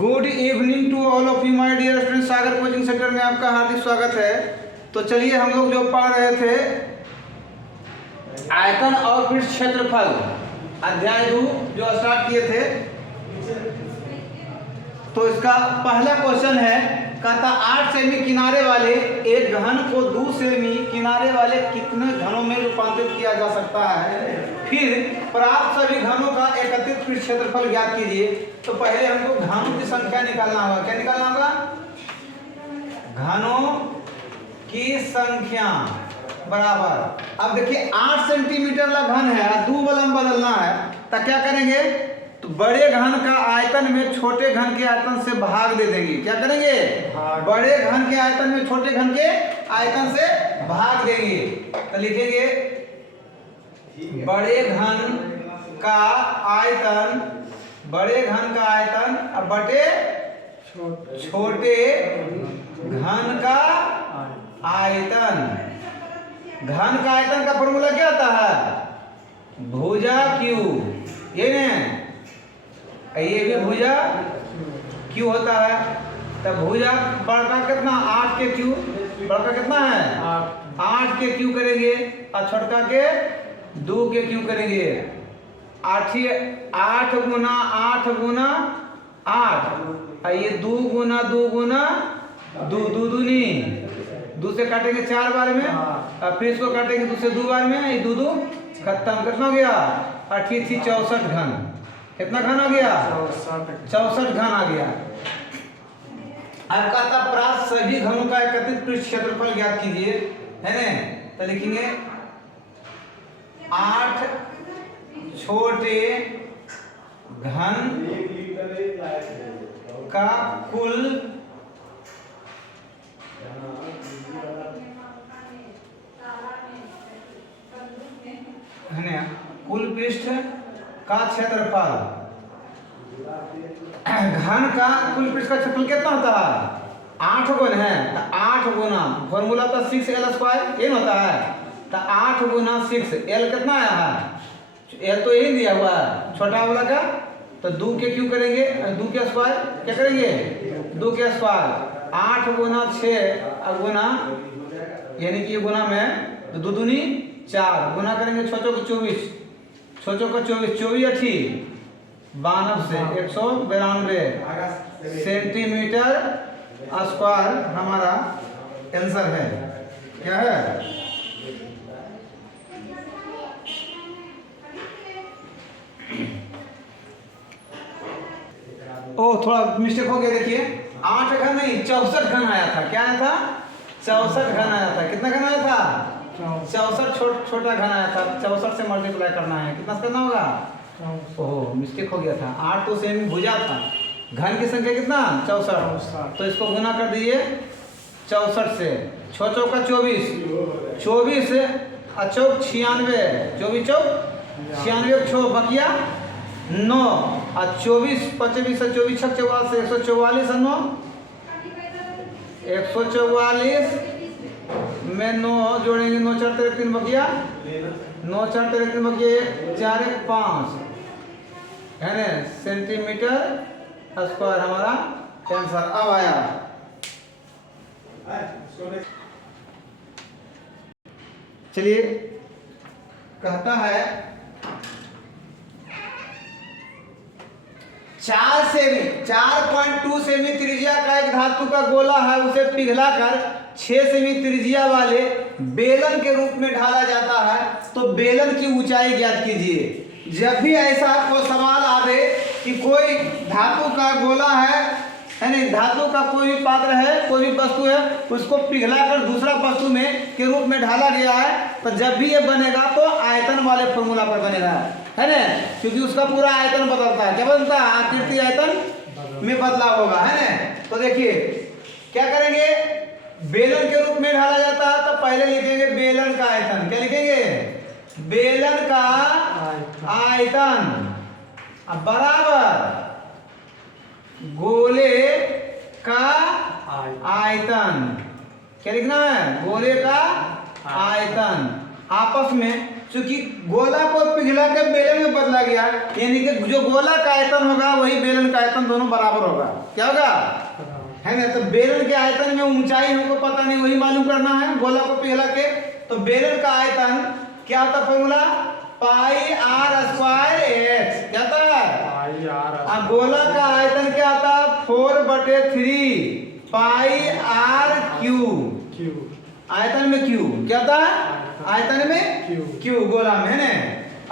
Good evening to all of you my dear student. Sagar coaching centre में आपका हार्दिक स्वागत है। तो चलिए हम लोग जो पढ़ रहे थे आयतन और पृष्ठ क्षेत्रफल अध्याय 2 जो स्टार्ट किए थे, तो इसका पहला क्वेश्चन है, कहता 8 सेमी किनारे वाले एक घन को 2 सेमी किनारे वाले कितने घनों में रूपांतरित किया जा सकता है। फिर प्राप्त सभी घनों का एकत्रित पृष्ठ क्षेत्रफल ज्ञात कीजिए। तो पहले हमको घनों की संख्या निकालना होगा। क्या निकालना होगा? घनों की संख्या बराबर। अब देखिए 8 सेंटीमीटर वाला घन है, 2 वाला में बदलना है, तो क्या करेंगे? तो बड़े घन का आयतन में छोटे घन के आयतन से भाग दे देंगे। क्या करेंगे? बड़े घन के आयतन में छोटे घन के आयतन से भाग देंगे। तो लिखेंगे बड़े घन का आयतन, बड़े घन का आयतन अब बटे छोटे घन का आयतन। घन का आयतन का फॉर्मूला क्या आता है? भुजा क्यू। ये नहीं, ये भी भुजा क्यू होता है। तब भुजा बड़का कितना? 8 के क्यू। बड़का कितना है? 8 के क्यू करेंगे और छोटका के 2 के क्यू करेंगे। 8 गुना 8 गुना 8, ये 2 गुना 2 गुना 2, 2 दूनी 2 से काटेंगे 4 बार में, और फिर इसको काटेंगे 2 से 2 बार में, ये 2 2 खत्म। कितना हो गया? 8 थी 64 घन। कितना घन आ गया? 64 घन आ गया। अब कहता प्राप्त सभी घनों का एकत्रित पृष्ठ क्षेत्रफल ज्ञात कीजिए, है ना? तो लिखेंगे 8 छोटे घन का कुल है ना, कुल पृष्ठ का क्षेत्रफल। घन का कुल पृष्ठ का क्षेत्रफल कितना होता है? 8 गुना है, तो 8 गुना फॉर्मूला था 6l²। ये होता है, तो 8 गुना 6। l कितना आया है? l तो यही दिया हुआ है छोटा वाला का, तो 2 के क्यू करेंगे, 2 के स्क्वायर। क्या करेंगे? 2 के स्क्वायर। 8 गुना 6 गुना, यानी कि गुना में तो 2 दूनी 4 गुना करेंगे 6 चौक 24, 6 चौक 24, 24 अठी 92 से 192 सेंटीमीटर स्क्वायर हमारा आंसर है। क्या है? ओ थोड़ा मिस्टेक हो गया। देखिए 8 घन नहीं 64 घन आया था। क्या आया था? 64 घन आया था। कितना घन आया था? 64 छोटा घन आया था। 64 से मल्टीप्लाई करना है। कितना करना होगा? ओह मिस्टेक हो गया था। 8 तो सेमी भुजा था। घन की संख्या कितना? 64। तो इसको गुना कर दीजिए 64 से। 6 चौका 24, 24 और चौक 96, 24 चौक 96, 6 बकिया 9, और 24 25 से 24 छक 44 से 144 और 9 144 में 9 जोड़ेंगे, 9 4 13 3 बकिया 9 4 13 3 बकिया 1 4 1 5 है ना सेंटीमीटर स्क्वायर हमारा आंसर अब आया। चलिए कहता है 4.2 सेमी त्रिज्या का एक धातु का गोला है, उसे पिघलाकर 6 सेमी त्रिज्या वाले बेलन के रूप में ढाला जाता है। तो बेलन की ऊंचाई ज्ञात कीजिए। जब भी ऐसा आपको सवाल आवे कि कोई धातु का गोला है नहीं, धातु का कोई भी पात्र है, कोई भी वस्तु है, उसको पिघलाकर दूसरा वस्तु में के रूप में ढाला गया है, तो जब भी ये बनेगा तो आयतन वाले फॉर्मूला पर बनेगा, है ना? क्योंकि उसका पूरा आयतन बदलता है। क्या बदलता है? आकृति आयतन में बदलाव होगा, है ना? तो देखिए क्या करेंगे? बेलन के रूप में ढाला जाता है, तो पहले लिखेंगे बेलन का आयतन। क्या लिखेंगे? बेलन का आयतन बराबर गोले का आयतन। क्या लिखना है? गोले का आयतन। आपस में चूंकि गोला को पिघला के बेलन में बदला गया, यानी कि जो गोला का आयतन होगा वही बेलन का आयतन, दोनों बराबर होगा। क्या होगा, है ना। तो बेलन के आयतन में ऊंचाई हमको पता नहीं, वही मालूम करना है गोला को पिघला के। तो बेलन का आयतन क्या होता, formula pi R square X, क्या था, अब गोला का आयतन क्या आता, 4/3 पाई आर क्यू, आयतन में क्यू क्या था, आयतन में क्यू गोला में, है ना।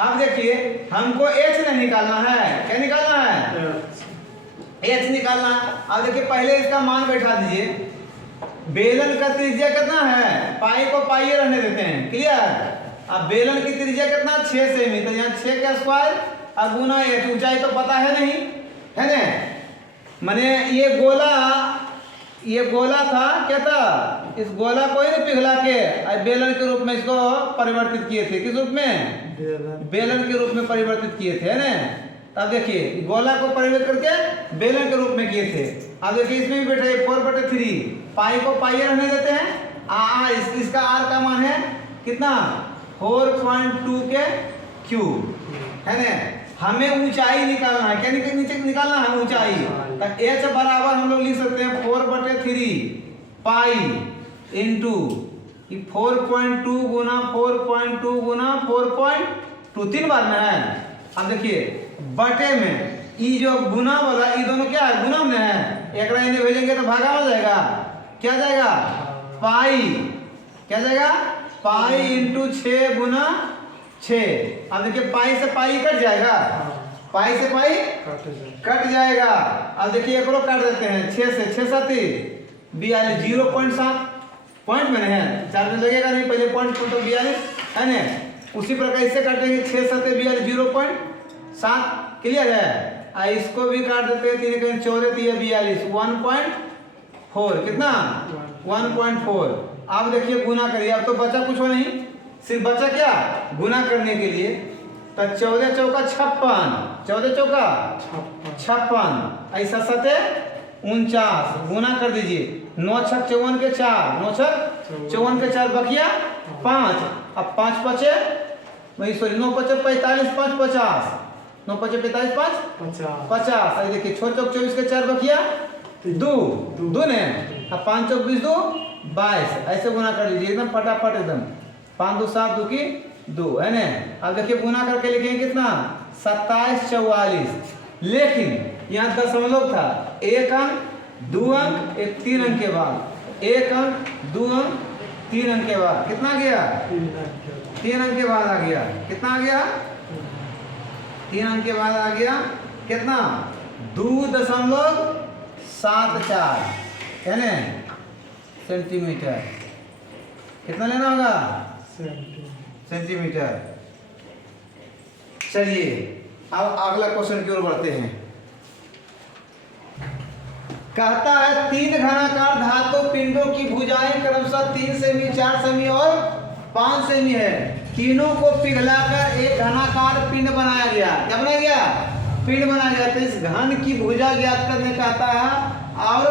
अब देखिए हमको एच नहीं निकालना है, क्या निकालना है, एच निकालना। अब देखिए पहले इसका मान बैठा दीजिए। बेलन का त्रिज्या कितना है, पाई को पाई रहने देते हैं, क्लियर। अब बेलन की त्रिज्या कितना, 6 सेमी, तो यहाँ 6 का स्क्वायर और गुना एच, ऊंचाई तो पता है नहीं, है ना। माने ये गोला था, क्या था, इस गोला को ही पिघला के बेलन के रूप में इसको परिवर्तित किए थे। किस रूप में, बेलन के रूप में परिवर्तित किए थे, है ना। अब देखिए गोला को परिवर्तित करके बेलन के रूप में किए थे। अब देखिए इसमें भी बैठे 4/3, पाई को पाई रहने देते हैं। इसका आर का मान है कितना, 4.2 के क्यू, है ना। हमें ऊंचाई निकालना है, क्या नीचे निकालना है ऊंचाई। तो एच बराबर हम लोग लिख सकते हैं 4/3 पाई इंटू 4.2 गुना 4.2 गुना 4.2, 3 बार में है। अब देखिए बटे में ई जो गुना वाला, ई दोनों क्या है, गुना में है, एक इन्हें भेजेंगे तो भागा हो जाएगा, क्या जाएगा, पाई, क्या जाएगा, पाई इंटू 6 गुना 6। अब देखिए पाई से पाई कट जाएगा, पाई से पाई कट जाएगा। अब देखिए एक काट देते हैं, 6 से 6 7 42, 0.7 पॉइंट में है, चार्ज लगेगा नहीं, पहले पॉइंट तो 42 है ना। उसी प्रकार इससे काटेंगे 6 7 42, 0.7, क्लियर है। इसको भी काट देते हैं, 3 कहीं 14 42, 1.4, कितना, 1.4। अब देखिए गुना करिए, अब तो बचा कुछ नहीं, सिर्फ बचा क्या, गुना करने के लिए। तो 14 चौका 56, 14 चौका 56, ऐसा 7 49, गुना कर दीजिए। 9 छक 54 के 4, 9 छक 54 के 4 बकिया 5, अब 5 बचे वही, सॉरी 9 बचे 45, 5 50, 9 बचे 45, 5 50। अरे देखिए 6 चौक 24 के 4 बकिया 2 ने, अब 5 चौक 20 2 22, ऐसे गुना कर लीजिए एकदम फटाफट, एकदम 5 2 7 2 की 2, है ना। अब देखिए गुना करके लिखेंगे कितना, 27 44। लेकिन यहाँ दशमलव था, 1 अंक 2 अंक 3 अंक के बाद, 1 अंक 2 अंक 3 अंक के बाद कितना गया, 3 अंक के बाद आ गया, कितना आ गया, 3 अंक के बाद आ गया कितना, 2.74, है ना, सेंटीमीटर। कितना लेना होगा, सेंटीमीटर। चलिए अब अगला क्वेश्चन की ओर बढ़ते हैं। कहता है 3 घनाकार धातु पिंडों की भुजाएं क्रमशः 3 सेमी, 4 सेमी और 5 सेमी है। तीनों को पिघलाकर एक घनाकार पिंड बनाया गया। क्या बनाया गया, पिंड बनाया गया। तो इस घन की भुजा ज्ञात करने कहता है और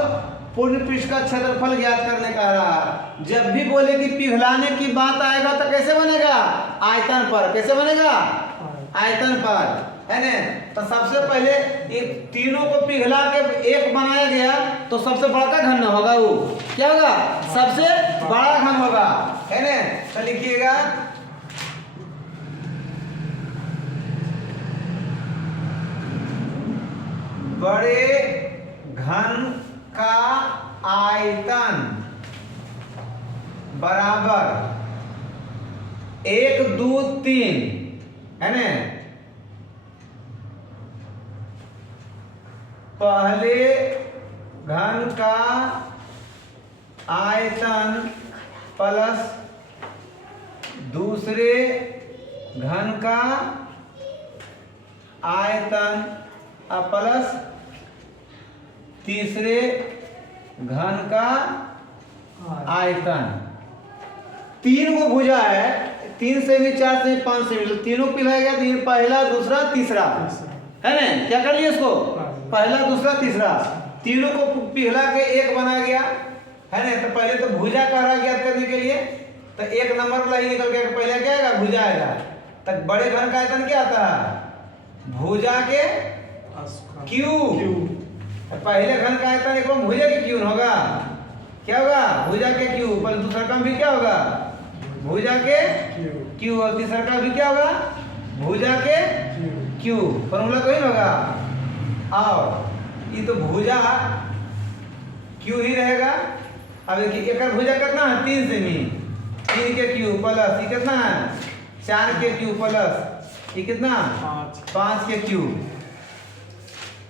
पूर्ण पृष्ठ का क्षेत्रफल ज्ञात करने का रहा। जब भी बोले कि पिघलाने की बात आएगा तो कैसे बनेगा, आयतन पर। कैसे बनेगा, आयतन पर, है ना। तो सबसे पहले एक तीनों को पिघला के एक बनाया गया, तो सबसे बड़ा घन होगा, वो क्या होगा, सबसे बड़ा घन होगा, है ना। तो लिखिएगा बड़े घन का आयतन बराबर 1 2 3, है ना। पहले घन का आयतन प्लस दूसरे घन का आयतन प्लस तीसरे घन का आयतन। 3 को भुजा है, 3 सेमी, 4 सेमी, 5 सेमी, तीनों पिघलाया गया, पहला दूसरा तीसरा, है ना। क्या कर लिया इसको, पहला दूसरा तीसरा, तीनों को पिघला के एक बना गया, है ना। तो पहले तो भुजा का रहा ज्ञात करने के लिए, तो 1 नंबर लाइन निकल गया, पहले क्या आएगा, भुजा आएगा। तक बड़े घन का आयतन क्या आता है? भुजा के क्यू। पहले घन का आयतन एक भुजा के क्यू होगा, क्या होगा? भुजा के क्यू। पर दूसरा का भी क्या होगा? भुजा के क्यू। और तीसरा का भी क्या होगा? भुजा के क्यू। फॉर्मूला तो ही होगा। और ये तो भुजा क्यू ही रहेगा। अब एक भुजा कितना है? 3 सेमी। 3 के क्यू प्लस ये कितना है? 4 के क्यू प्लस ये कितना? 5 के क्यू।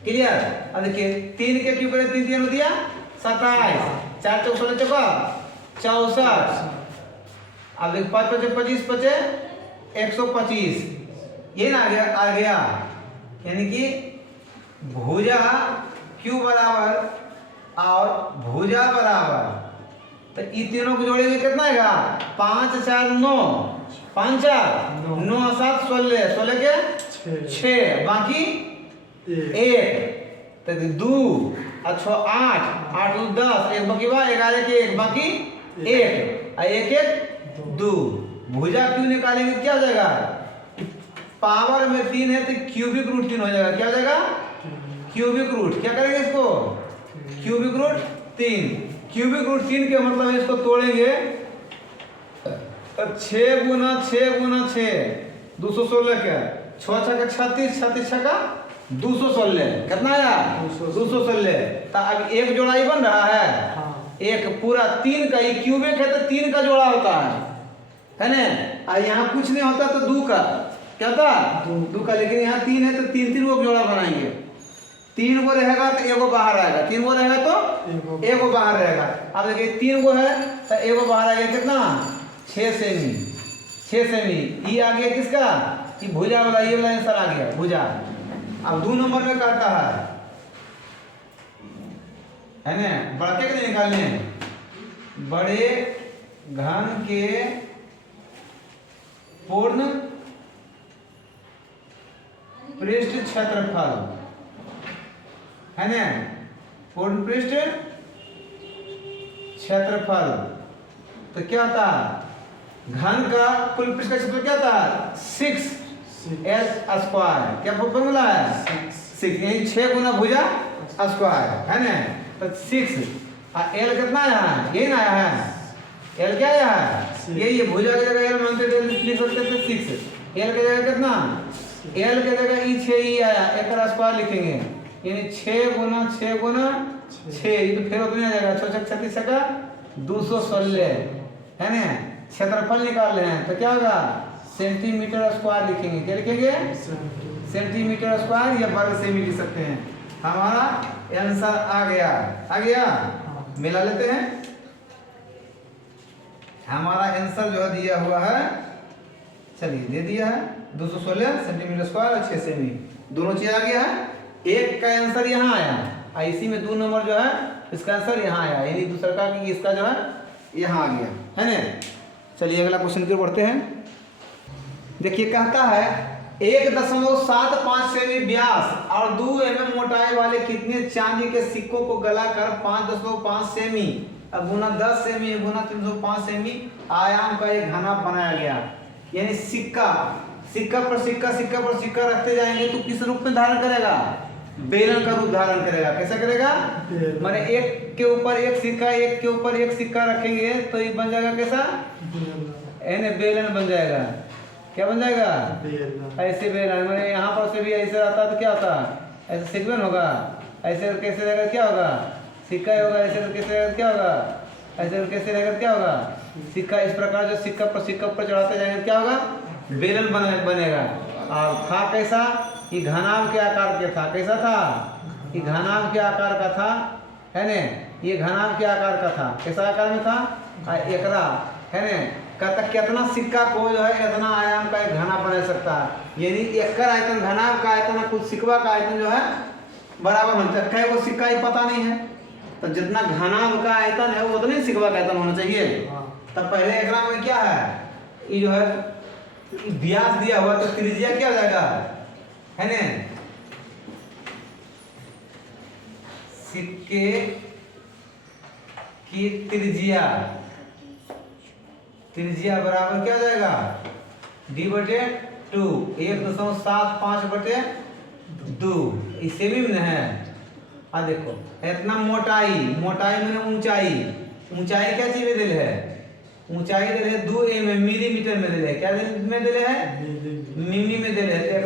क्लियर? अब देखिए 3 के क्यू करें, 3 हो दिया 27, 4 चौक 16 चौका 64। अब देखिए 5 बचे 25 बचे 125। ये ना आ गया यानी कि भुजा क्यू बराबर और भुजा बराबर, तो ये तीनों को जोड़ेंगे कितना आएगा? 5 4 9, 5 4 9 7 16, 16 के 6, बाकी 1, तो 2 और 6 8, 8 2 10, 1 बाकी 11 के 1 बाकी 1 और 1 1 2। भुजा क्यू निकालेंगे क्या हो जाएगा? पावर में 3 है तो क्यूबिक रूट 3 हो जाएगा। क्या हो जाएगा? Cubic root. क्या करेंगे इसको? Cubic root 3। क्यूबिक रूट 3 के मतलब इसको तोड़ेंगे तो 6 गुना 6 गुना 6 216 का 6 6 का 36, 36 6 का 216। कितना आया? 216। तो अब एक जोड़ा ही बन रहा है। एक पूरा 3 का, ये क्यूबिक है तो 3 का जोड़ा होता है ना? और यहाँ कुछ नहीं होता तो 2 का क्या था? 2 का। लेकिन यहाँ 3 है तो 3 को जोड़ा बनाएंगे। 3 को रहेगा तो 1 बाहर आएगा, 3 को रहेगा तो 1 बाहर रहेगा। अब देखिए 3 को है तो 1 बाहर आएगा कितना? 6 सेमी। 6 सेमी ये आ गया किसका? ये भुजा वाला, ये वाला आंसर आ गया भुजा। अब 2 नंबर में कहता है ना, बढ़ते के निकालने बड़े घन के पूर्ण पृष्ठ क्षेत्रफल है ना, पूर्ण पृष्ठ क्षेत्रफल। तो क्या था? घन का कुल पृष्ठ का क्षेत्रफल क्या था? 6 स्क्वायर। क्या फॉर्मूला है? 6 यानी 6 गुना भुजा स्क्वायर है ना। तो 6 एल कितना आया है? ये ना आया है। एल क्या आया है? ये भुजा की जगह एल मानते थे, लिख सकते थे 6। एल की जगह कितना? एल के जगह ई 6 ही आया, एक स्क्वायर लिखेंगे यानी 6 गुना 6 गुना 6। ये तो फिर उतने आ जाएगा 6 6 36 का 216 है ना। क्षेत्रफल निकाल रहे हैं तो क्या होगा? सेंटीमीटर स्क्वायर लिखेंगे। क्या लिखेंगे? सेंटीमीटर स्क्वायर या वर्ग सेमी लिख सकते हैं। हमारा आंसर आ गया। आ गया? मिला लेते हैं। हमारा आंसर जो है दिया हुआ है, चलिए दे दिया है 216 सेंटीमीटर स्क्वायर और 6 सेमी, दोनों चीज आ गया है। एक का आंसर यहाँ आया, इसी में 2 नंबर जो है इसका आंसर यहाँ आया, यानी दूसरा का कि इसका जो है यहाँ आ गया है ना। चलिए अगला क्वेश्चन की ओर बढ़ते हैं। देखिए कहता है 1.75 सेमी व्यास और 2 mm मोटाई वाले कितने चांदी के सिक्कों को गलाकर 5.5 सेमी गुना 10 सेमी गुना 305 सेमी आयाम का एक घना बनाया गया। यानी सिक्का पर सिक्का रखते जाएंगे तो किस रूप में धारण करेगा? बेलन का रूप धारण करेगा। कैसा करेगा? माने एक के ऊपर एक सिक्का, एक के ऊपर एक सिक्का रखेंगे तो ये बन जाएगा कैसा? बेलन बन जाएगा। क्या बन जाएगा? ऐसे बेलन। मैंने यहाँ पर से भी ऐसे आता है तो क्या होता? ऐसे सिक्वेंस होगा। ऐसे कैसे रहेगा? क्या होगा? सिक्का ही होगा। ऐसे कैसे रहेगा? क्या होगा? ऐसे कैसे रहेगा? क्या होगा? सिक्का। इस प्रकार जो सिक्का पर चढ़ाते जाएंगे क्या होगा? बेलन बनेगा। और था कैसा? ये घनाभ के आकार के था। कैसा था? ये घनाभ के आकार का था है ने। ये घनाभ के आकार का था। कैसा आकार में था? एकरा है ने। कहता कितना सिक्का को जो है इतना आयाम का एक घना बना सकता है। यानी एकर आयतन घनाभ का आयतन कुल सिक्का का आयतन जो है बराबर होना चाहिए। वो सिक्का ही पता नहीं है तो जितना घनाभ का आयतन है वो उतना ही सिक्का का आयतन होना चाहिए। तब पहले एकरा में क्या है? ये जो है व्यास दिया हुआ तो त्रिज्या क्या हो जाएगा है ने। सिक्के की त्रिज्या बराबर क्या हो जाएगा? d/2 2 1.75/2 इसे भी में है। आ देखो इतना मोटाई मैंने ऊंचाई क्या चीज में दिल है, ऊंचाई दिल है 2 mm मिलीमीटर में दिल है, क्या में दिल है मिमी में दिल है। तो एक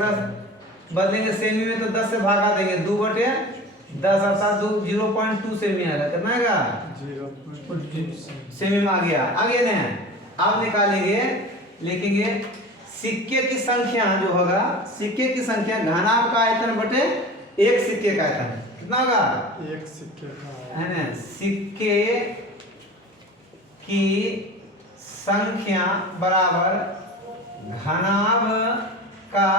बदलेंगे सेमी में तो 10 से भागा देंगे 2/10 अर्थात 0.2 सेमी आएगा। कितना आएगा 0.2 सेमी में आ गया ना। अब निकालेंगे लिखेंगे सिक्के की संख्या जो होगा, सिक्के की संख्या घनाभ का आयतन बटे एक सिक्के का आयतन कितना होगा, एक सिक्के का है ना। सिक्के की संख्या बराबर घनाभ का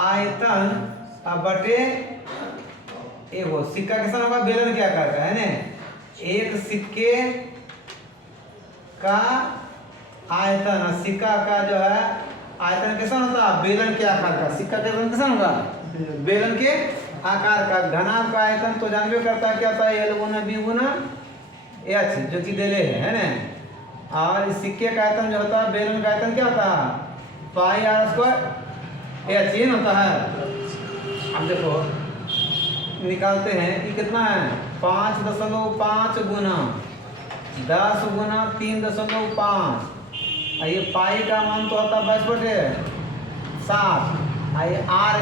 आयतन बटे एगो सिक्का कैसा होगा बेलन के आकार का, है ना। एक सिक्के का आयतन, सिक्का का जो है आयतन कैसा होता है बेलन के आकार का, सिक्का का आयतन कैसा होगा बेलन के आकार का। घनाभ का आयतन तो जानबे करता है क्या होता है L गुना B गुना H जो कि दिले है ना। और इस सिक्के का आयतन जो होता है बेलन का आयतन क्या होता है πr² H ये होता है। अब देखो निकालते हैं ये कितना है 5.5 गुना 10 गुना 3.5। ये पाई का मान तो होता है 22/7। ये आर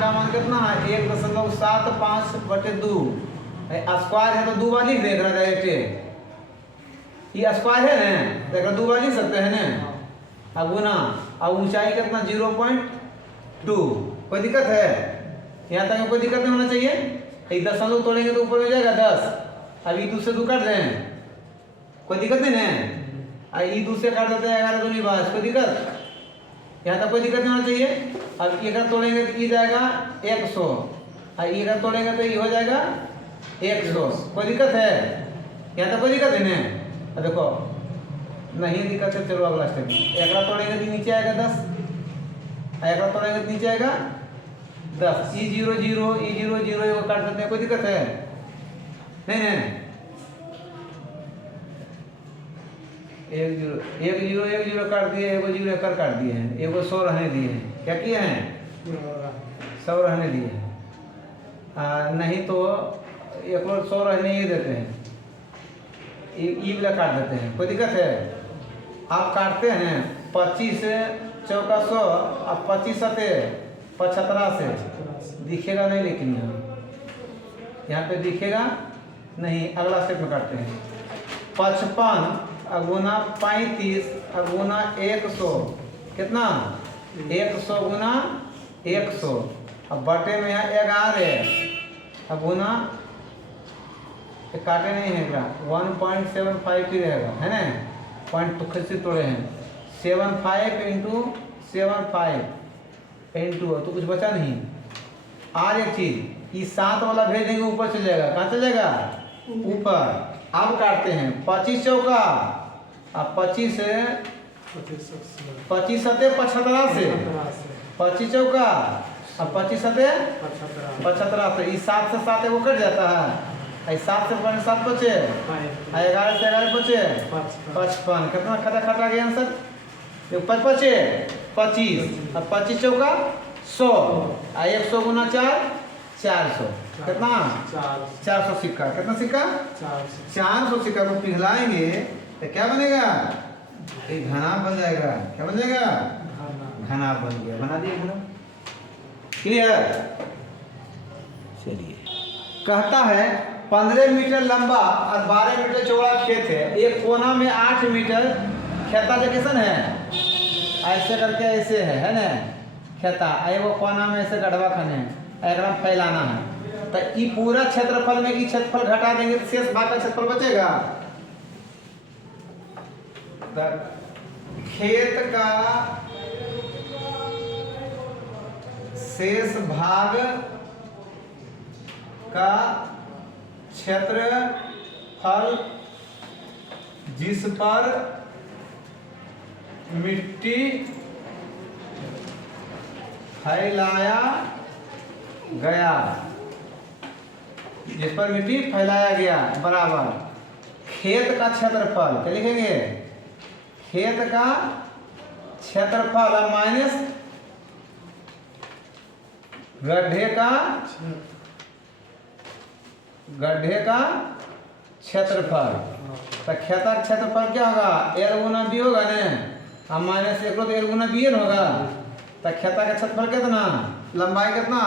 का मान कितना है 1.75/2। स्क्वायर है तो 2 बार लिख देगा डायरेक्ट, ये स्क्वायर है ना तो 2 बार लिख सकते हैं ना। अब गुना अब ऊंचाई कितना 0.2। कोई दिक्कत है यहाँ तक कोई दिक्कत नहीं होना चाहिए। एक 10 तोड़ेंगे तो ऊपर हो जाएगा 10। अब ई 2 से 2 काट दें कोई दिक्कत नहीं ना। ई 2 से काट देते हैं 11 दूनी 22 कोई दिक्कत यहाँ तक कोई दिक्कत नहीं होना चाहिए। अब ये अगर तोड़ेंगे तो ये जाएगा 100 और ये अगर तोड़ेंगे तो ये हो जाएगा 100। कोई दिक्कत है यहाँ तक कोई दिक्कत है ना। देखो नहीं दिक्कत है चलो अगला स्टेप। एक तोड़ेंगे तो नीचे आएगा 10, एक तोड़ेंगे तो नीचे आएगा 10। ई 0 0 ई 0 0 को काट देते हैं कोई दिक्कत है नहीं ना। 1 0 काट दिए, 1 0 कर काट दिए हैं, 1 100 रहने दिए हैं। क्या किए हैं 100 रहने दिए हैं। नहीं तो 100 रहने ही देते हैं, ई वाला काट देते हैं कोई दिक्कत है। आप काटते हैं 25 चौका 100 अब 25 सते 75 से दिखेगा नहीं, लेकिन यहाँ पे दिखेगा नहीं। अगला स्टेप में काटते हैं 55 गुना 35 गुना 100 कितना 100 गुना 100। अब बटे में यहाँ 11 अब गुना काटे नहीं है क्या 1.75 की रहेगा है ना। पॉइंट तो कैसे तोड़े हैं 75 इंटू 75 इंटू तो कुछ बचा नहीं। आज एक चीज ये 7 वाला भेज देंगे ऊपर चल जाएगा, कहाँ चल जाएगा ऊपर। अब काटते हैं 25 चौका अब 25 से 25 सते 75 से 25 चौका अब 25 सते 75 से। ये 7 से 7 वो कट जाता है। 7 से 7 बचे 11 से 11 बचे 55। कितना खटा गया आंसर 25 अब 25 चौका 100 100 गुना 4 400 कितना 400 सिक्का। कितना सिक्का 400 सिक्का को पिघलाएंगे तो क्या बनेगा एक घनाभ बन जाएगा। क्या बन जाएगा घनाभ बन गया। बना दिए घनाभ क्लियर। चलिए कहता है 15 मीटर लंबा और 12 मीटर चौड़ा खेत है। एक कोना में 8 मीटर खेता जैसन है, ऐसे करके ऐसे है ना खेता। वो कोना में ऐसे गढ़वा खाने एकदम फैलाना है। तो ये पूरा क्षेत्रफल में की क्षेत्रफल घटा देंगे तो शेष भाग का क्षेत्रफल बचेगा। तो खेत का शेष भाग का क्षेत्रफल जिस पर मिट्टी फैलाया गया, जिस पर मिट्टी फैलाया गया बराबर खेत का क्षेत्रफल। क्या लिखेंगे खेत का क्षेत्रफल माइनस गड्ढे का क्षेत्रफल। तो खेता का क्षेत्रफल क्या होगा, एल गुना बी होगा न, अब माइनस एक तो एल गुना बी एल होगा। तो खेता का क्षेत्रफल कितना, लंबाई कितना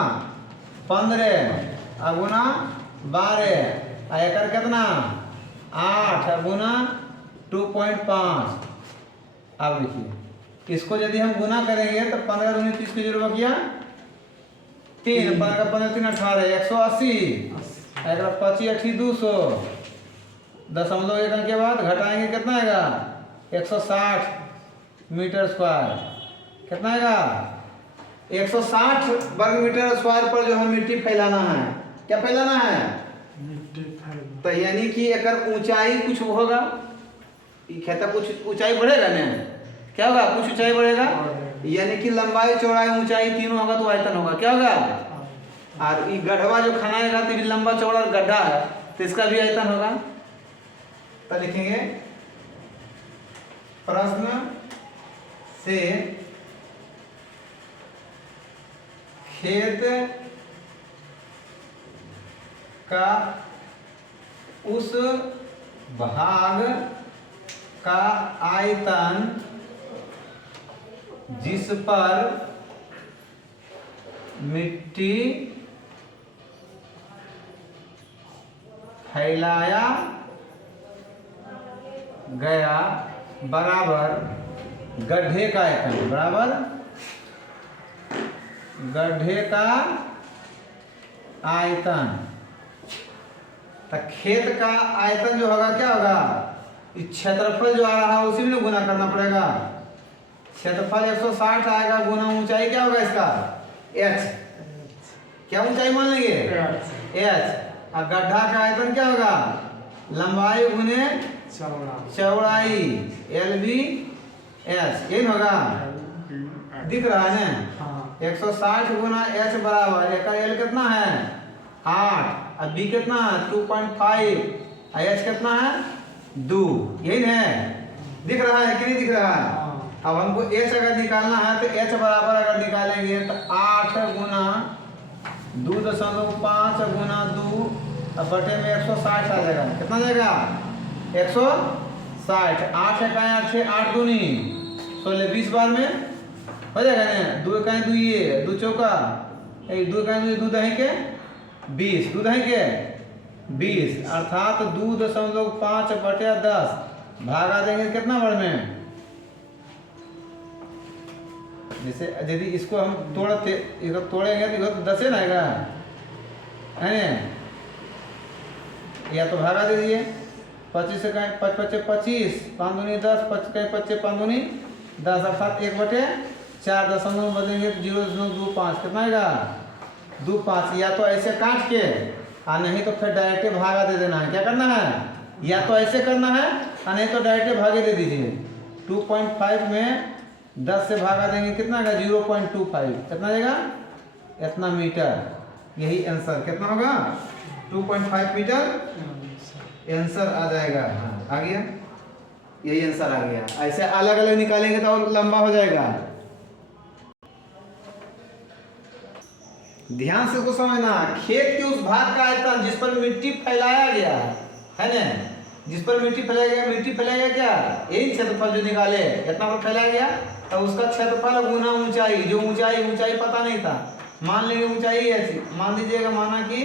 15 गुना 12 एकड़ कितना 8 गुना 2.5। अब देखिए इसको यदि हम गुना करेंगे तो 15 दूनी 30 की जरूरत किया 3, 15 का 15 3 18 180 एक 25 80 200 दशमलव एक अंक के बाद घटाएंगे कितना आएगा 160 मीटर स्क्वायर। कितना आएगा 160 वर्ग मीटर स्क्वायर पर जो है मिट्टी फैलाना है। क्या फैलाना है, मिट्टी तो यानी कि एक ऊंचाई कुछ होगा, खेता कुछ ऊंचाई बढ़ेगा ना, क्या होगा कुछ ऊंचाई बढ़ेगा, यानी कि लंबाई चौड़ाई ऊंचाई तीनों होगा तो आयतन होगा। क्या होगा, और ये गड्ढवा जो खनाएगा तो भी लंबा चौड़ा गड्ढा है तो इसका भी आयतन होगा। तो लिखेंगे प्रश्न से खेत का उस भाग का आयतन जिस पर मिट्टी फैलाया गया बराबर गड्ढे का आयतन, बराबर गड्ढे का आयतन। तो खेत का आयतन जो होगा क्या होगा, क्षेत्रफल जो आ रहा है उसी में गुना करना पड़ेगा। क्षेत्रफल 160 आएगा गुना ऊंचाई क्या होगा इसका h, क्या ऊंचाई मान लेंगे h, और गड्ढा का आयतन क्या होगा लंबाई गुने चौड़ाई LB S, ये होगा दिख रहा है ना। 160 गुना h बराबर एक L कितना है 8 और B कितना है 2.5 और h कितना है 2, यही है दिख रहा है कि नहीं दिख रहा है। अब हमको h अगर निकालना है तो h बराबर अगर निकालेंगे तो 8 गुना 2.5 गुना 2 अब बटे में 160 आ जाएगा। कितना जाएगा 160, 8 इकाई 8 6 8 दूनी 16 20 बार में हो जाएगा ना। 2 इकाई 2 ये 2 चौका 2 इकाई 2 दही के 20 2 दही के 20 अर्थात 2.5 बटे 10 भागा देंगे कितना बार में। जैसे यदि इसको हम तोड़ते इधर तोड़ेंगे तो इधर 10 है ना आएगा है ना, या तो भागा दे दिए 25 से 5 25 25 5 दूनी 10 25 25 5 दूनी 10 अर्थात 1/4 दशमलव बदलेंगे तो 0.25 कितना आएगा 25। या तो ऐसे काट के और नहीं तो फिर डायरेक्ट भागा दे देना है। क्या करना है, या तो ऐसे करना है और नहीं तो डायरेक्ट भागे दे दीजिए। 2.5 में 10 से भागा देंगे कितना आएगा 0.25, कितना आएगा इतना मीटर। यही आंसर कितना होगा 2.5 मीटर आंसर आ जाएगा। आ गया, यही आंसर आ गया। ऐसे अलग अलग निकालेंगे तो और लंबा हो जाएगा। ध्यान से को समझना, खेत के उस भाग का आयतन जिस पर मिट्टी फैलाया गया है ना, जिस पर मिट्टी फैलाया गया, मिट्टी फैलाया गया क्या यही क्षेत्रफल जो निकाले इतना पर फैलाया गया तो उसका क्षेत्रफल गुना ऊंचाई, जो ऊंचाई पता नहीं था मान लेंगे ऊंचाई ऐसी मान दीजिएगा, माना कि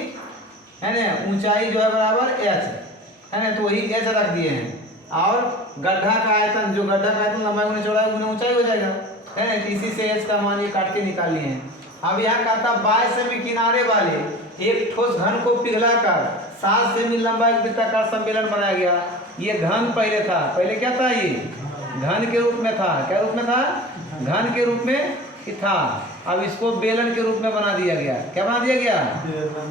है ना ऊंचाई जो है बराबर h है ना, तो वही h रख दिए हैं। और गड्ढा का आयतन, जो गड्ढा का आयतन लंबाई गुना चौड़ाई गुना ऊंचाई हो जाएगा है ना, इसी से h का मान ये काट के निकाल लिए हैं। अब यहाँ कहता 22 सेमी किनारे वाले एक ठोस घन को पिघलाकर 7 सेमी लंबाई वृत्ताकार सम्मेलन बनाया गया। ये घन पहले था, पहले क्या था ये घन के रूप में था। क्या रूप में था, घन के रूप में ही था। अब इसको बेलन के रूप में बना दिया गया। क्या बना दिया गया,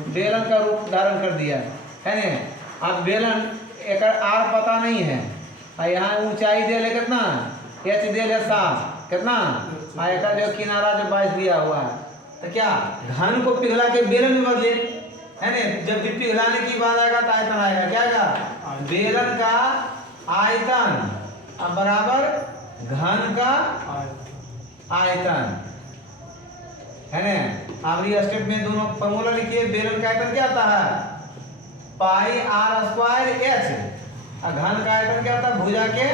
बेलन का रूप धारण कर दिया है ना। अब बेलन एक आर पता नहीं है, यहाँ ऊंचाई दे ले कितना h दे ले 7 कितना, एक जो किनारा जो 22 दिया हुआ है, तो क्या घन को पिघला के बेलन में बदले है ना। जब भी पिघलाने की बात आएगा तो आयतन आएगा, क्या आएगा बेलन का आयतन अब बराबर घन का आयतन, है ना। आपने स्टेप में दोनों फॉर्मूला लिखिए। बेलन का आयतन क्या आता है? पाई आर स्क्वायर एच। और घन का आयतन क्या होता है? भुजा के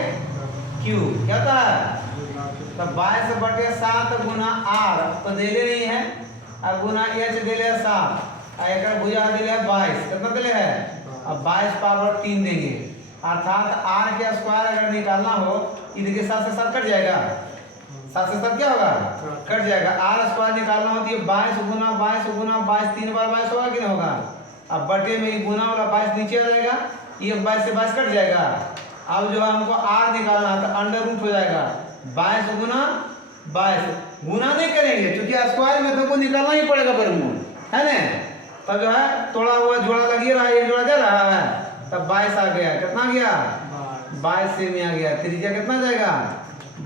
क्यू क्या होता है? तो 22/7 गुना आर तो देले नहीं है, और गुना एच देले 7, और एक भुजा देले 22, कितना देले है? अब 22/3 देंगे, अर्थात आर के स्क्वायर अगर निकालना हो इनके साथ से साथ कट जाएगा, साथ से साथ क्या होगा? कट जाएगा। आर स्क्वायर निकालना हो तो ये 22 गुना 22 3 बार 22 होगा कि नहीं होगा? अब बटे में गुना वाला 22 नीचे आ जाएगा, ये 22 से 22 कट जाएगा। अब जो है हमको आर निकालना है तो अंडर रूट हो जाएगा 22 गुना 22, गुना नहीं करेंगे क्योंकि स्क्वायर में तो निकालना ही पड़ेगा वर्गमूल, है ना। तब जो है थोड़ा हुआ जोड़ा लगी रहा है, एक जोड़ा दे रहा है, तब 22 आ गया। कितना गया? 22 सेमी आ गया। त्रिज्या कितना जाएगा?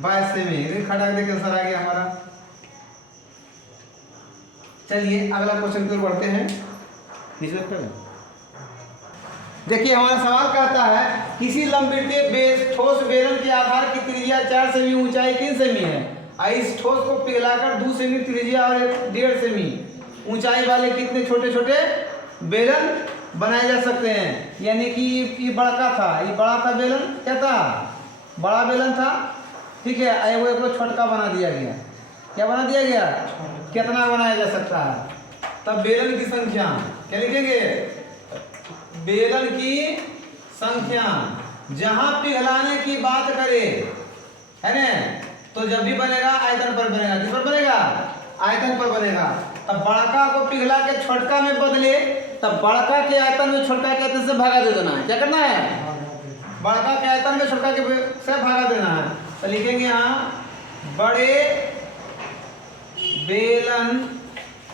22 सेमी। खड़ा करके आंसर आ गया हमारा। चलिए अगला क्वेश्चन की ओर बढ़ते हैं। देखिए हमारा सवाल कहता है किसी लंबवृत्तीय ठोस बेलन के आधार की त्रिज्या 4 सेमी, ऊंचाई 3 सेमी है। इस ठोस को पिघलाकर 2 सेमी त्रिज्या और 1.5 सेमी ऊंचाई वाले कितने छोटे छोटे बेलन बनाए जा सकते हैं? यानी कि ये बड़ा था, ये बड़ा था बेलन, क्या था? बड़ा बेलन था, ठीक है। वो एक छोटका बना दिया गया। क्या बना दिया गया? कितना बनाया जा सकता है? तब बेलन की संख्या क्या लिखेंगे? बेलन की संख्या। जहां पिघलाने की बात करें, है ना, तो जब भी बनेगा आयतन पर बनेगा। किस पर बनेगा? आयतन पर बनेगा। तब बड़का को पिघला के छोटका में बदले, तब बड़का के आयतन में छोटका के आयतन से भागा दे देना है। क्या करना है? बड़का के आयतन में छोटका के से भागा देना है। तो लिखेंगे यहाँ बड़े बेलन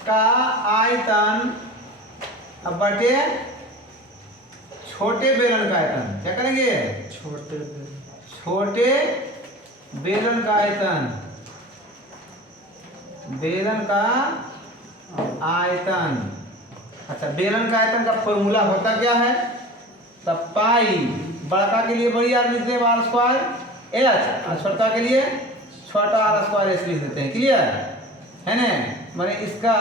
का आयतन बटे छोटे बेलन का आयतन। क्या करेंगे? छोटे बेलन का आयतन, बेलन का आयतन। अच्छा, बेलन का आयतन का फॉर्मूला होता क्या है? तब पाई बड़का के लिए बड़ी आर लिख दें आर स्क्वायर एच, और छोटा के लिए छोटा आर स्क्वायर एच लिख देते हैं। क्लियर है ना? मैंने इसका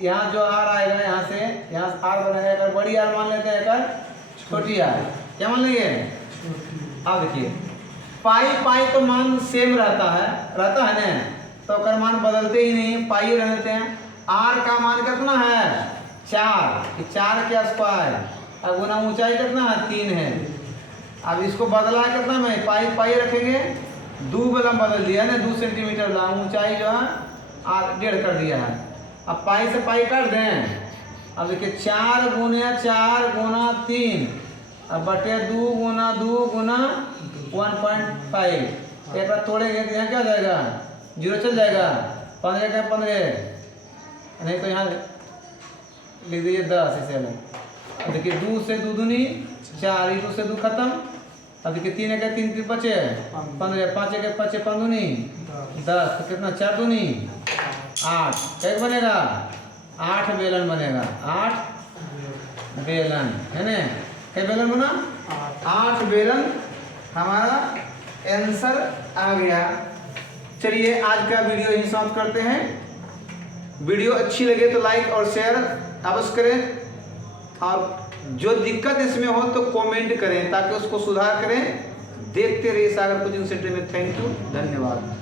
यहाँ जो आर आएगा, यहाँ से यहाँ आर बनेगा, अगर बड़ी आर मान लेते हैं, अगर छोटी आर क्या मान लेंगे? अब देखिए पाई तो मान सेम रहता है ना, तो अगर मान बदलते ही नहीं, पाई रहते हैं। आर का मान कितना है? 4 के स्क्वायर, अब गुना ऊंचाई कितना है? 3 है। अब इसको बदला है कितना में? पाई रखेंगे, 2 बलम बदल दिया है ना, 2 सेंटीमीटर ला ऊंचाई जो है 1.5 कर दिया है। अब पाई से पाई कर दें। अब देखिए 4 गुना 3 अब बटे 2 गुना 1.5। एक बार तोड़ेंगे तो यहाँ क्या जाएगा? 0 चल जाएगा। 15 का 15, नहीं तो यहाँ लिख दीजिए 10 इसे अलग। अब देखिए 2 से 2 दूनी 4, 2 से 2 खत्म। अब देखिए 3 का 3 बचे 15, 5 के 5 5 दूनी 10, तो कितना? 4 दूनी 8। कैसे बनेगा? 8 बेलन बनेगा। 8 बेलन, है ना? क्या बेलन बना? 8 बेलन हमारा आंसर आ गया। चलिए आज का वीडियो यहीं समाप्त करते हैं। वीडियो अच्छी लगे तो लाइक और शेयर अवश्य करें, और जो दिक्कत इसमें हो तो कमेंट करें ताकि उसको सुधार करें। देखते रहिए सागर कोचिंग सेंटर में। थैंक यू, धन्यवाद।